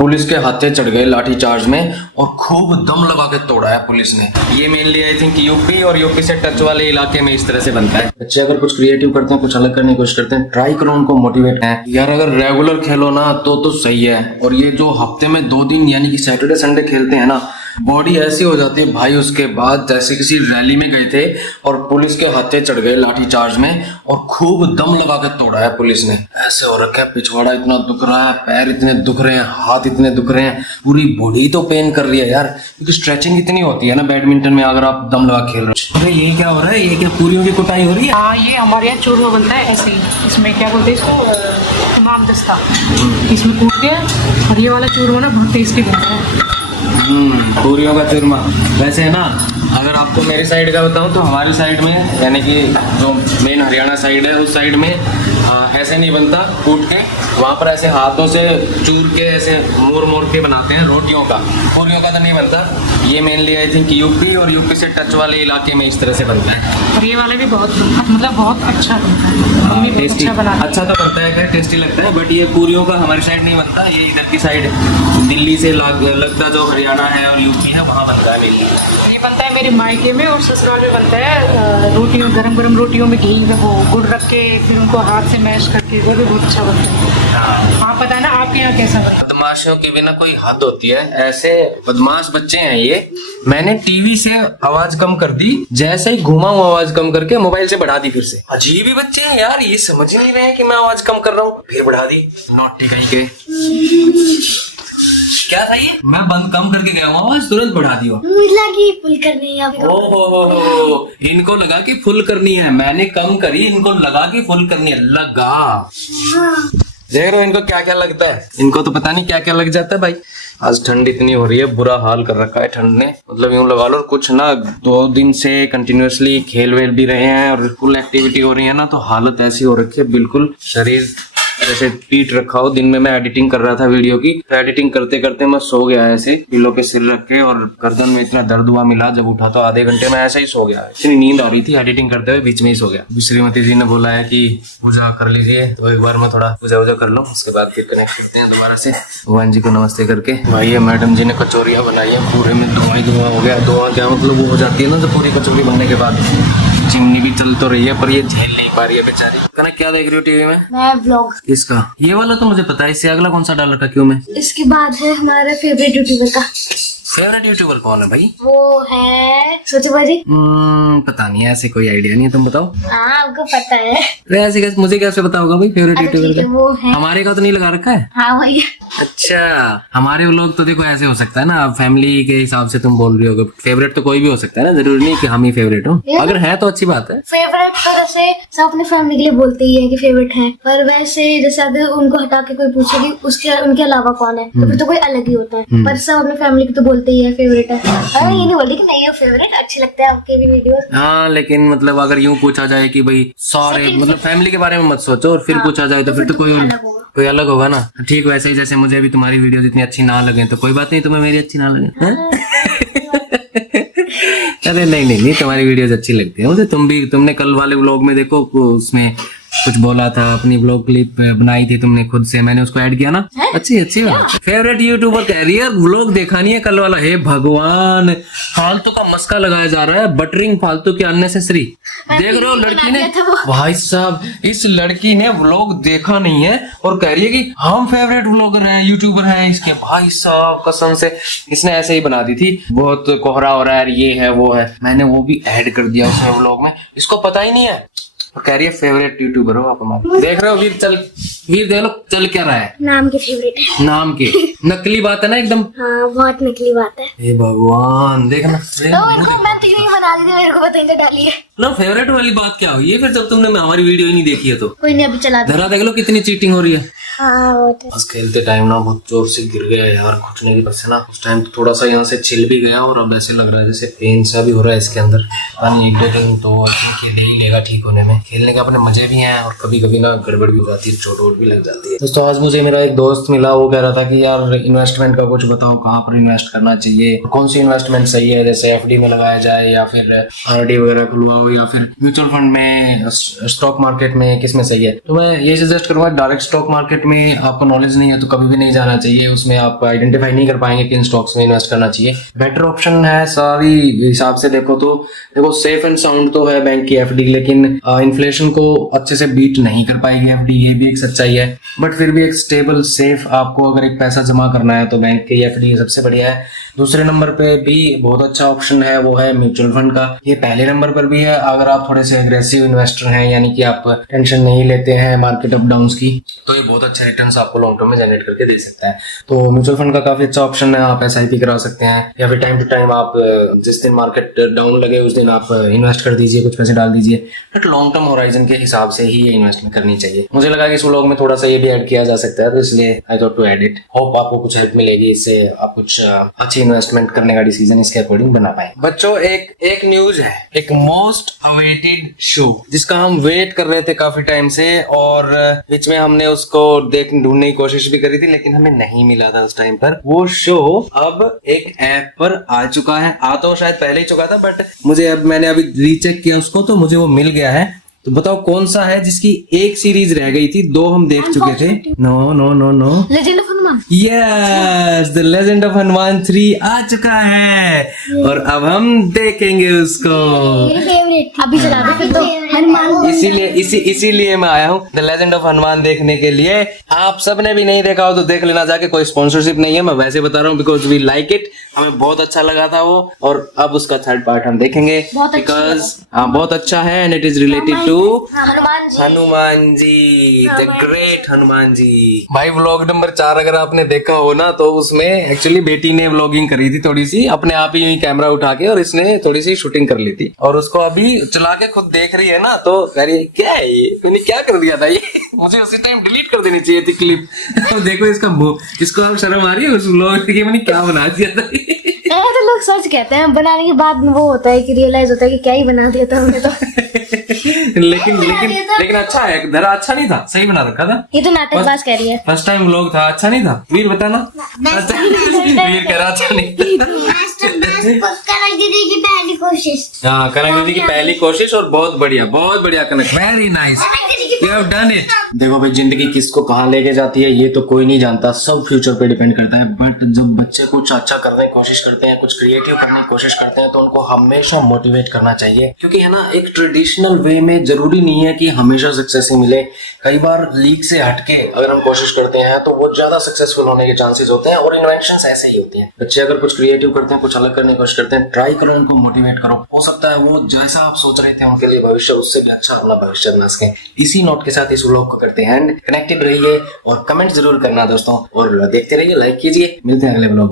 Police के हाथे चढ़ गए लाठी चार्ज में और खूब दम लगा के तोड़ा है पुलिस ने। ये मेनली आई थिंक यूपी और यूपी से टच वाले इलाके में इस तरह से बनता है। बच्चे अगर कुछ क्रिएटिव करते हैं, कुछ अलग करने की कोशिश करते हैं, ट्राई करो, उनको मोटिवेट है यार। अगर रेगुलर खेलो ना तो सही है। और ये जो हफ्ते में 2 दिन यानी कि सैटरडे संडे खेलते हैं ना, बॉडी ऐसी हो जाती है भाई। उसके बाद जैसे किसी रैली में गए थे और पुलिस के हाथे चढ़ गए लाठी चार्ज में और खूब दम लगा के तोड़ा है पुलिस ने। ऐसे हो रखा है, पिछवाड़ा इतना दुख रहा है, पैर इतने दुख रहे हैं, हाथ इतने दुख रहे हैं, पूरी बॉडी तो पेन कर रही है यार, क्योंकि स्ट्रेचिंग इतनी होती है ना बैडमिंटन में अगर आप दम लगा खेल रहे हो। अरे ये क्या हो रहा है? ये क्या पूरियों की कुटाई हो रही है? हाँ, ये हमारे यहाँ चूरमा बनता है ऐसे ही। इसमें क्या बोलते हैं इसको, तमाम दस्ता इसमें कूटते हैं। और ये वाला चूरमा ना बहुत टेस्टी बनता है। पूरियों का चूरमा। वैसे है ना, अगर आपको मेरी साइड का बताऊं तो हमारी साइड में यानी कि जो मेन हरियाणा साइड है उस साइड में ऐसे नहीं बनता कूट के, वहाँ पर ऐसे हाथों से चूर के ऐसे मोड़ के बनाते हैं रोटियों का। पूरियों का तो नहीं बनता। ये मेनली आई थिंक यूपी और यूपी से टच वाले इलाके में इस तरह से बनता है। और ये वाले भी बहुत मतलब बहुत अच्छा बनता है। टेस्टी अच्छा तो बनता है, टेस्टी लगता है। बट ये पूरियों का हमारी साइड नहीं बनता। ये इधर की साइड दिल्ली से लगता जो हरियाणा है और यूपी है वहाँ बनता है मेनली। ये बनता है मेरे मायके में और ससुराल में बनता है। रोटियों गरम रोटियों में घी में वो गुड़ रख के फिर उनको हाथ से मैश करके, वो भी बहुत अच्छा बनता है। हाँ पता है ना आपके यहाँ कैसा बनता है? बदमाशियों की भी ना कोई हद होती है। ऐसे बदमाश बच्चे हैं ये। मैंने टीवी से आवाज कम कर दी, जैसे ही घुमा हूँ आवाज कम करके मोबाइल से बढ़ा दी फिर से। अजीब ही बच्चे हैं यार, ये समझ नहीं रहे कि मैं आवाज कम कर रहा हूँ फिर बढ़ा दी। नॉटी कहीं के। क्या था ये? मैं बंद कम करके गया हूँ, आवाज तुरंत बढ़ा दी हो। मुझे लगी फुल करनी है आपको। ओहो, इनको लगा कि फुल करनी है, मैंने कम करी, इनको लगा कि फुल करनी है। लगा हाँ। देख रहे हो इनको क्या क्या लगता है। इनको तो पता नहीं क्या क्या लग जाता है भाई। आज ठंड इतनी हो रही है, बुरा हाल कर रखा है ठंड ने। मतलब यूं लगा लो कुछ ना 2 दिन से कंटिन्यूअसली खेल वेल भी रहे हैं और फुल एक्टिविटी हो रही है ना, तो हालत ऐसी हो रखी है, बिल्कुल शरीर जैसे पीट रखा हो। दिन में मैं एडिटिंग कर रहा था वीडियो की, तो एडिटिंग करते करते मैं सो गया ऐसे पिलो पे सिर रख के, और गर्दन में इतना दर्द हुआ मिला, जब उठा तो आधे घंटे में ऐसे ही सो गया। इतनी नींद आ रही थी एडिटिंग करते हुए, बीच में ही सो गया। श्रीमती जी ने बोला है कि पूजा कर लीजिए, तो एक बार मैं थोड़ा पूजा कर लूँ, उसके बाद फिर कनेक्ट करते हैं दोबारा से भगवान जी को नमस्ते करके। भाई मैडम जी ने कचौरियाँ बनाई है, पूरे में धुआं हो गया। धुआं क्या मतलब, वो हो जाती है ना जब पूरी कचौरी बनने के बाद। चिमनी भी चल तो रही है पर ये झेल नहीं पा रही है बेचारी। कहना क्या देख रही हो टीवी में? मैं व्लॉग। किसका? ये वाला तो मुझे पता है, इससे अगला कौन सा डाल रखा क्यों में? इसके बाद है हमारा फेवरेट यूट्यूबर का। फेवरेट यूट्यूबर कौन है भाई? वो है सोचो बाजी। पता नहीं, ऐसे कोई आइडिया नहीं है, तुम बताओ। हाँ आपको पता है। अरे ऐसे कैसे, मुझे कैसे पता होगा भाई फेवरेट यूट्यूबर का? वो है हमारे का तो नहीं लगा रखा है। हाँ वही। अच्छा, हमारे लोग तो देखो ऐसे हो सकता है ना, फैमिली के हिसाब से तुम बोल रही हो। फेवरेट तो कोई भी हो सकता है ना, जरूरी नहीं कि हम ही फेवरेट हो। अगर है तो अच्छी बात है। फेवरेट तो जैसे सब अपने फैमिली के लिए बोलते ही है कि फेवरेट है, पर वैसे जैसे अगर उनको हटा के कोई पूछे कि उसके उनके अलावा कौन है, तो फिर तो कोई अलग ही होता है। पर सब अपने फैमिली के तो बोलते ही है फेवरेट है। अरे ये नहीं बोलते कि नहीं है फेवरेट, अच्छे लगते हैं आपके भी वीडियो। हाँ लेकिन मतलब अगर यूं पूछा जाए कि भाई सारे मतलब फैमिली के बारे में मत सोचो, और फिर पूछा जाए तो फिर तो कोई अलग होगा ना। ठीक वैसे ही जैसे मुझे भी तुम्हारी वीडियो इतनी अच्छी ना लगे तो कोई बात नहीं, तुम्हें मेरी अच्छी ना लगे। अरे नहीं, तुम्हारी वीडियोस अच्छी लगती है मुझे। तुमने कल वाले व्लॉग में देखो, उसमें कुछ बोला था, अपनी व्लॉग क्लिप बनाई थी तुमने खुद से, मैंने उसको ऐड किया ना। अच्छी बात। फेवरेट यूट्यूबर कैरियर व्लॉग देखा नहीं है कल वाला। हे भगवान, फालतू का मस्का लगाया जा रहा है, बटरिंग फालतू की अननेसेसरी। देख रहे हो लड़की ने, भाई साहब इस लड़की ने व्लॉग देखा नहीं है और कह रही है कि हम फेवरेट व्लॉगर हैं, यूट्यूबर हैं इसके। भाई साहब कसम से इसने ऐसे ही बना दी थी, बहुत कोहरा हो रहा है, ये है वो है। मैंने वो भी ऐड कर दिया उसमें व्लॉग में, इसको पता ही नहीं है। और कह रही है फेवरेट यूट्यूबर हो आप हमारे। देख रहे हो वीर, वीर देख लो चल क्या रहा है। नाम के फेवरेट है। नाम के नकली बात है ना एकदम। हाँ बहुत नकली बात है। हे भगवान, देखना मैं तो यूं ही बना दी थी, मेरे को बताइए डाली है ना। फेवरेट वाली बात क्या हुई है फिर, जब तुमने हमारी वीडियो ही नहीं देखी है तो? कोई नहीं, अभी चला जरा देख लो कितनी चीटिंग हो रही है। हाँ वो तो। बस खेलते टाइम ना बहुत जोर से गिर गया यार, घुटने की वजह से ना। उस टाइम तो थोड़ा सा यहाँ से छिल भी गया और अब ऐसे लग रहा है जैसे पेन सा भी हो रहा है इसके अंदर। पानी 1-2 दिन तो दे ही लेगा ठीक होने में। खेलने के अपने मजे भी हैं और कभी कभी ना गड़बड़ भी हो जाती है, चोट वोट भी लग जाती है। दोस्तों आज मुझे मेरा एक दोस्त मिला, वो कह रहा था कि यार इन्वेस्टमेंट का कुछ बताओ, कहाँ पर इन्वेस्ट करना चाहिए, कौन सी इन्वेस्टमेंट सही है, जैसे एफडी में लगाया जाए या फिर आरडी वगैरह खुलवाओ या फिर म्यूचुअल फंड में, स्टॉक मार्केट में, किस में सही है। तो मैं ये सजेस्ट करूंगा, डायरेक्ट स्टॉक मार्केट में आपको नॉलेज नहीं है तो कभी भी नहीं जाना चाहिए, उसमें आप आइडेंटिफाई नहीं कर पाएंगे किन स्टॉक्स में इन्वेस्ट करना चाहिए। बेटर ऑप्शन है सारी हिसाब से देखो तो देखो सेफ एंड साउंड तो है बैंक की एफडी, लेकिन इन्फ्लेशन को अच्छे से बीट नहीं कर पाएगी एफडी, ये भी एक सच्चाई है। बट फिर भी एक स्टेबल सेफ, आपको अगर एक पैसा जमा करना है तो बैंक की एफडी सबसे बढ़िया है। दूसरे नंबर पे भी बहुत अच्छा ऑप्शन है, वो है म्यूचुअल फंड का। ये पहले नंबर पर भी है अगर आप थोड़े से एग्रेसिव इन्वेस्टर हैं, यानी कि आप टेंशन नहीं लेते हैं मार्केट अप डाउन की, तो ये बहुत अच्छे रिटर्न्स आपको लॉन्ग टर्म में जनरेट करके दे सकता है। तो म्यूचुअल फंड का काफी अच्छा ऑप्शन है, आप एसआईपी करा सकते हैं या फिर टाइम टू टाइम आप जिस दिन मार्केट डाउन लगे उस दिन आप इन्वेस्ट कर दीजिए, कुछ पैसे डाल दीजिए। बट लॉन्ग टर्म होराइजन के हिसाब से ही ये इन्वेस्टमेंट करनी चाहिए। मुझे लगा कि इस व्लॉग में थोड़ा सा ये भी ऐड किया जा सकता है, तो इसलिए I thought to add it. Hope आपको कुछ हेल्प मिलेगी, इससे आप कुछ अच्छी इन्वेस्टमेंट करने का डिसीजन इसके अकॉर्डिंग बना पाए। बच्चों एक न्यूज है, एक मोस्ट अवेटेड शो जिसका हम वेट कर रहे थे काफी टाइम से, और बीच में हमने उसको ढूंढने की कोशिश भी करी थी लेकिन हमें नहीं मिला था उस टाइम पर। वो शो अब एक ऐप पर आ चुका है, आ तो शायद पहले ही चुका था बट मैंने अभी रीचेक किया उसको तो मुझे वो मिल गया है। तो बताओ कौन सा है जिसकी एक सीरीज रह गई थी, 2 हम देख चुके थे। No no no no, legend of Hanuman. Yes, the legend of Hanuman 3 आ चुका है और अब हम देखेंगे उसको। मेरी फेवरेट, अभी चला दो फिर तो हनुमान। इसीलिए मैं आया हूँ द लेजेंड ऑफ हनुमान देखने के लिए। आप सबने भी नहीं देखा हो तो देख लेना जाके, कोई स्पॉन्सरशिप नहीं है, मैं वैसे बता रहा हूँ बिकॉज वी लाइक इट, हमें बहुत अच्छा लगा था वो, और अब उसका थर्ड पार्ट हम देखेंगे बिकॉज बहुत अच्छा है and it is related to Hanuman ji, the great Hanuman ji. भाई व्लॉग नंबर 4 अगर आपने देखा हो ना तो उसमें एक्चुअली बेटी ने व्लॉगिंग करी थी थोड़ी सी, अपने आप ही कैमरा उठा के, और इसने थोड़ी सी शूटिंग कर ली थी और उसको अभी चला के खुद देख रही है ना, तो कह रही है क्या है ये, मैंने क्या कर दिया था ये, मुझे उसी टाइम डिलीट कर देनी चाहिए थी क्लिप। तो देखो इसका इसको अब शर्म आ रही है उस व्लॉग की, मैंने क्या बना दिया था। तो लोग सच कहते हैं, बनाने के बाद वो होता है कि रियलाइज होता है कि क्या ही बना दिया था हमने तो। लेकिन अच्छा है, धरा अच्छा नहीं था, सही बना रखा था। ये तो नाटकबाज कह रही है। फर्स्ट टाइम व्लॉग था, अच्छा नहीं था वीर, बताना। वीर कह रहा अच्छा नहीं था। कनक दीदी की पहली कोशिश। हाँ, कनक दीदी की पहली कोशिश और बहुत बढ़िया Kanak, very nice, you have done it. देखो भाई जिंदगी किसको कहाँ लेके जाती है ये तो कोई नहीं जानता, सब फ्यूचर पे डिपेंड करता है। बट जब बच्चे कुछ अच्छा करने की कोशिश करते हैं, कुछ क्रिएटिव करने की कोशिश करते हैं, तो उनको हमेशा मोटिवेट करना चाहिए, क्योंकि है ना एक ट्रेडिशनल वे में जरूरी नहीं है कि हमेशा सक्सेस ही मिले। कई बार लीग से हटके अगर हम कोशिश करते हैं तो वो ज्यादा सक्सेसफुल होने के चांसेस होते हैं, और इन्वेंशंस ऐसे ही होते हैं। बच्चे अगर कुछ क्रिएटिव करते हैं, कुछ अलग करने की कोशिश करते हैं, ट्राई करो, उनको मोटिवेट करो, हो सकता है वो जैसा आप सोच रहे थे उनके लिए भविष्य उससे भी अच्छा अपना भविष्य बना सके। इसी नोट के साथ इस व्लॉग को करते हैं एंड कनेक्टेड रहिए और कमेंट जरूर करना दोस्तों, और देखते रहिए, लाइक कीजिए। मिलते हैं अगले व्लॉग।